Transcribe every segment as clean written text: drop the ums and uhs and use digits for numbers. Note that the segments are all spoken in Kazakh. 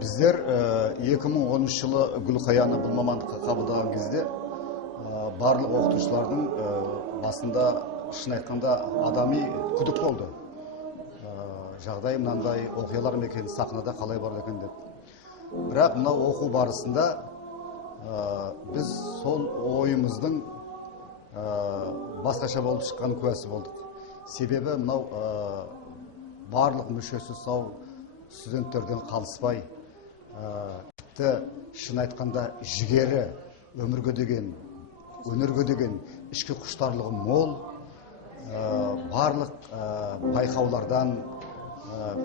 Біздер 2010 жылы Гүлқаяны бұл мамандыққа қабылдаған кезде барлық оқытушылардың басында шын айтқанда адами күдік болды. Жағдай мынандай, оқиғалар ма екен, сахнада қалай бар екен деп. Бірақ мынау оқу барысында біз сол ойымыздың басқаша болып шыққан куәсі болдық. Себебі мынау барлық мүшесі сау студенттерден қалыспай, тіпті шын айтқанда жігері, өмірге деген, өнерге деген ішкі құштарлығы мол, барлық байқаулардан,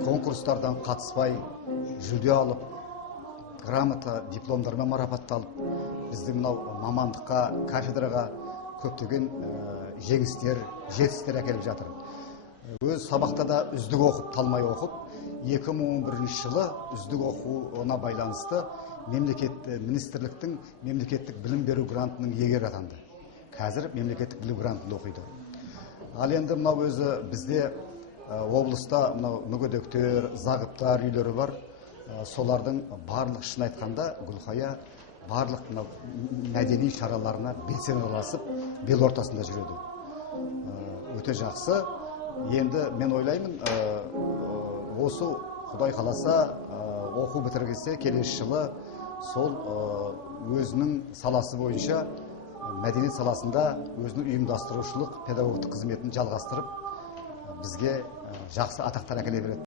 конкурстардан қатыспай, жүлде алып, грамота, дипломдармен марапатталып, біздің мынау мамандыққа, кафедраға көптеген жеңістер, жетістіктер әкеліп жатыр. Өз сабақта да үздік оқып, талмай оқып, 2011 жылы үздік оқуына байланысты министрліктің мемлекеттік білім беру грантының иегері атанды. Қазір мемлекеттік білім грантында оқиды. Ал енді мынау өзі бізде облыста мүгедектер, зағыптар үйлері бар. Солардың барлық шын айтқанда Гүлқая барлық мәдени шараларына белсене араласып, бел ортасында жүреді. Өте жақсы. Енді мен ойлаймын, осы Құдай қаласа оқу бітіргенше келесі жылы сол өзінің саласы бойынша мәдениет саласында өзінің ұйымдастырушылық педагогтық қызметін жалғастырып, бізге жақсы атақтар әкеле береді.